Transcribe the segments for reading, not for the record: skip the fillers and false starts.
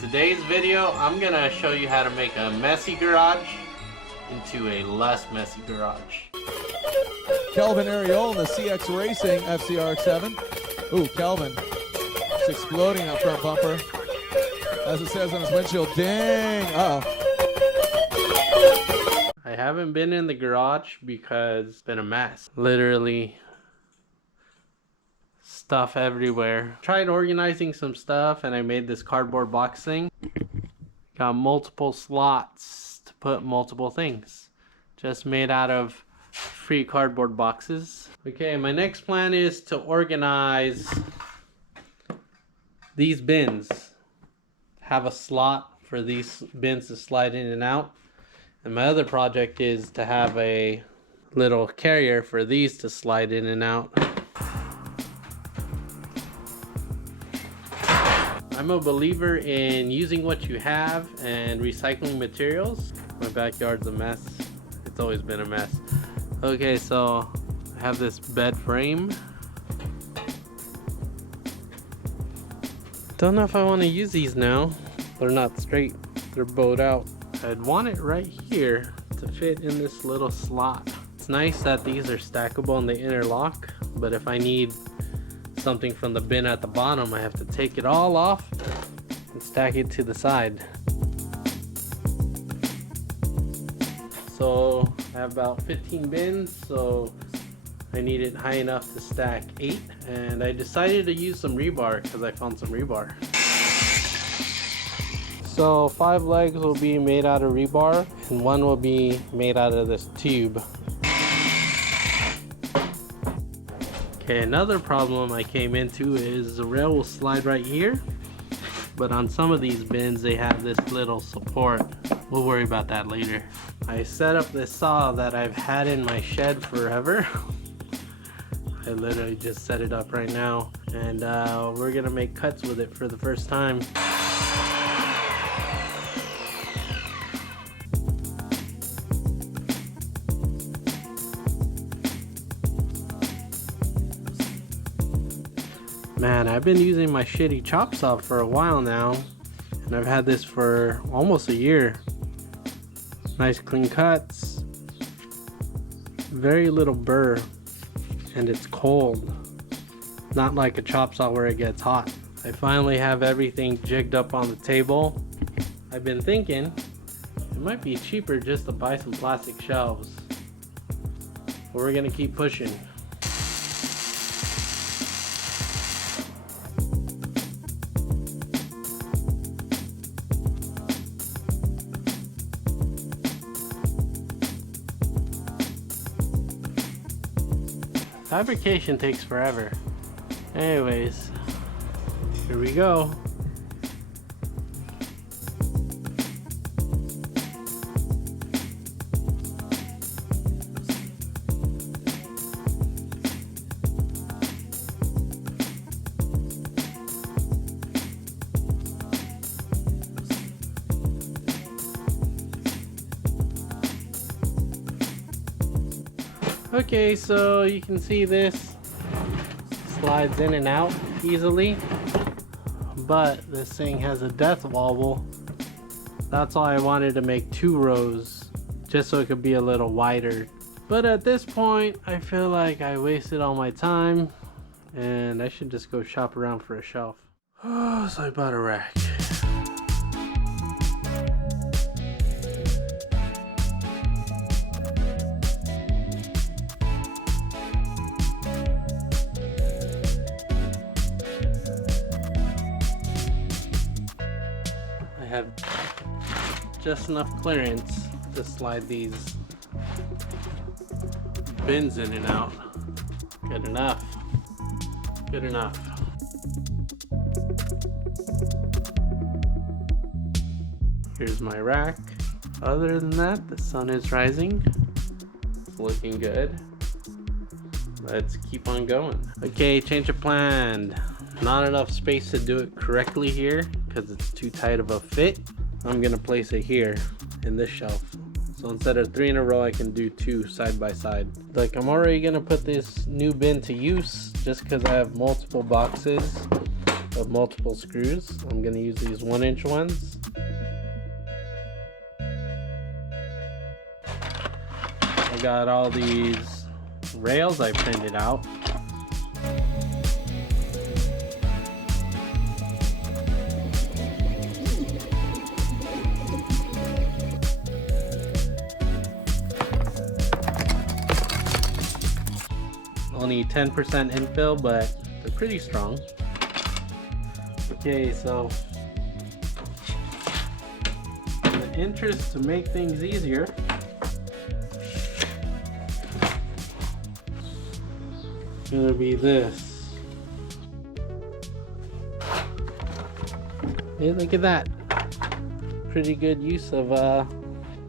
Today's video, I'm gonna show you how to make a messy garage into a less messy garage. Kelvin Ariol in the CX Racing FCRX7. Ooh, Kelvin. It's exploding that front bumper. As it says on his windshield, dang. I haven't been in the garage because it's been a mess. Literally stuff everywhere. Tried organizing some stuff and I made this cardboard box thing. Got multiple slots to put multiple things. Just made out of free cardboard boxes. Okay, my next plan is to organize these bins. Have a slot for these bins to slide in and out. And my other project is to have a little carrier for these to slide in and out. I'm a believer in using what you have and recycling materials. My backyard's a mess. It's always been a mess. Okay, so I have this bed frame. Don't know if I want to use these now. They're not straight, they're bowed out. I'd want it right here to fit in this little slot. It's nice that these are stackable and they interlock, but if I need something from the bin at the bottom, I have to take it all off and stack it to the side. So I have about 15 bins, so I need it high enough to stack 8, and I decided to use some rebar because I found some rebar. So 5 legs will be made out of rebar and 1 will be made out of this tube. Okay, another problem I came into is the rail will slide right here, but on some of these bins they have this little support. We'll worry about that later. I set up this saw that I've had in my shed forever. I literally just set it up right now, and we're gonna make cuts with it for the first time. Man, I've been using my shitty chop saw for a while now, and I've had this for almost a year. Nice clean cuts, very little burr, and it's cold. Not like a chop saw where it gets hot. I finally have everything jigged up on the table. I've been thinking it might be cheaper just to buy some plastic shelves, but we're gonna keep pushing. Fabrication takes forever. Anyways, here we go. Okay, so you can see this slides in and out easily, but this thing has a death wobble. That's why I wanted to make 2 rows, just so it could be a little wider. But at this point, I feel like I wasted all my time, and I should just go shop around for a shelf. Oh, so I bought a rack. Have just enough clearance to slide these bins in and out. Good enough. Good enough. Here's my rack. Other than that, the sun is rising. It's looking good. Let's keep on going. Okay, change of plan. Not enough space to do it correctly here because it's too tight of a fit. I'm gonna place it here in this shelf. So instead of 3 in a row, I can do 2 side by side. Like, I'm already gonna put this new bin to use just because I have multiple boxes of multiple screws. I'm gonna use these 1-inch ones. I got all these rails I printed out. Only 10% infill, but they're pretty strong. Okay, so in the interest to make things easier, it's gonna be this. Hey, look at that. Pretty good use of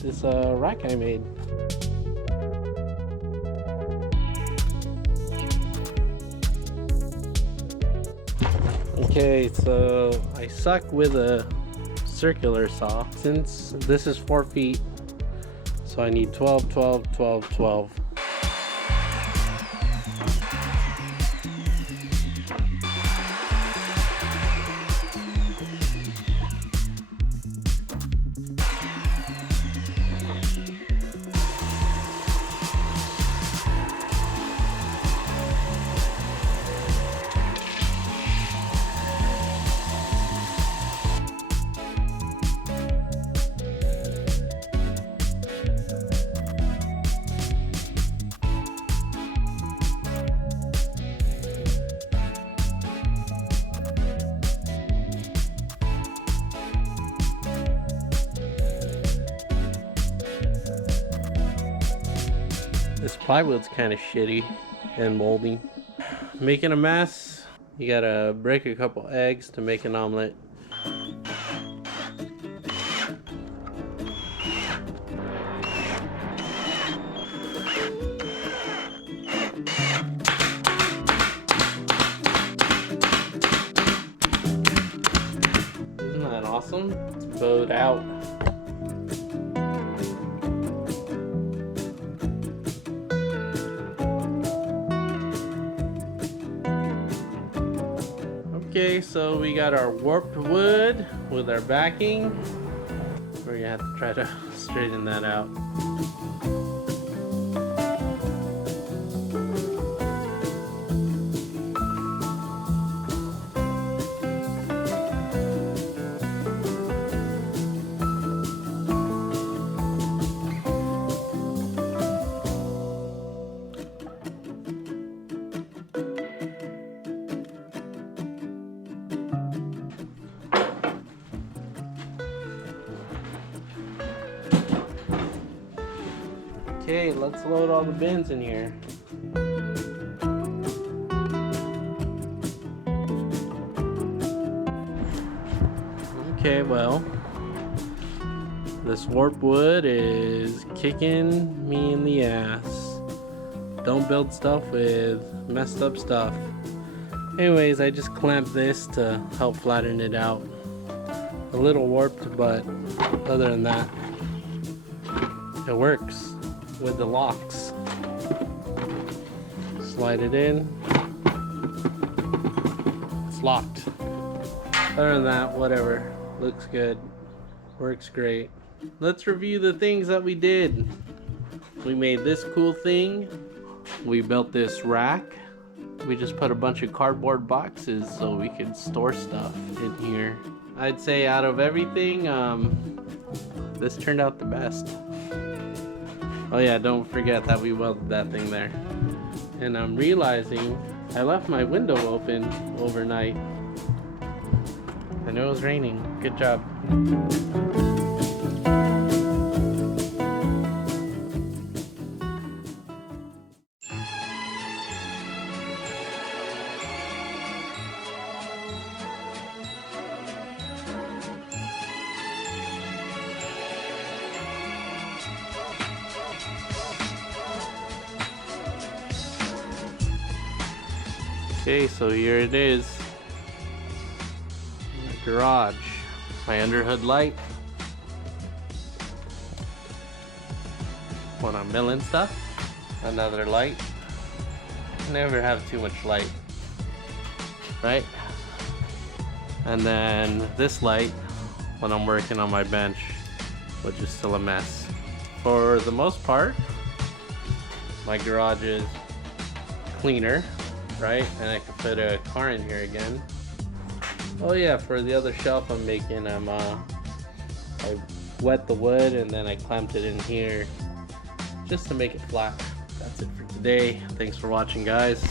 this rack I made. Okay, so I suck with a circular saw. Since this is 4 feet, so I need 12, 12, 12, 12. This plywood's kind of shitty and moldy. Making a mess. You gotta break a couple eggs to make an omelet. Isn't that awesome? It's bowed out. Okay, so we got our warped wood with our backing. We're gonna have to try to straighten that out. Okay, let's load all the bins in here. Okay, well, this warped wood is kicking me in the ass. Don't build stuff with messed up stuff. Anyways, I just clamped this to help flatten it out. A little warped, but other than that, it works with the locks. Slide it in. It's locked. Other than that, whatever. Looks good. Works great. Let's review the things that we did. We made this cool thing. We built this rack. We just put a bunch of cardboard boxes so we could store stuff in here. I'd say out of everything, this turned out the best. Oh yeah, don't forget that we welded that thing there. And I'm realizing I left my window open overnight. I know it was raining. Good job. Okay, so here it is. The garage. My underhood light. When I'm milling stuff. Another light. Never have too much light. Right? And then this light when I'm working on my bench, which is still a mess. For the most part, my garage is cleaner, right? And I can fit a car in here again. Oh yeah, for the other shelf I'm making, I wet the wood and then I clamped it in here just to make it flat. That's it for today. Thanks for watching, guys.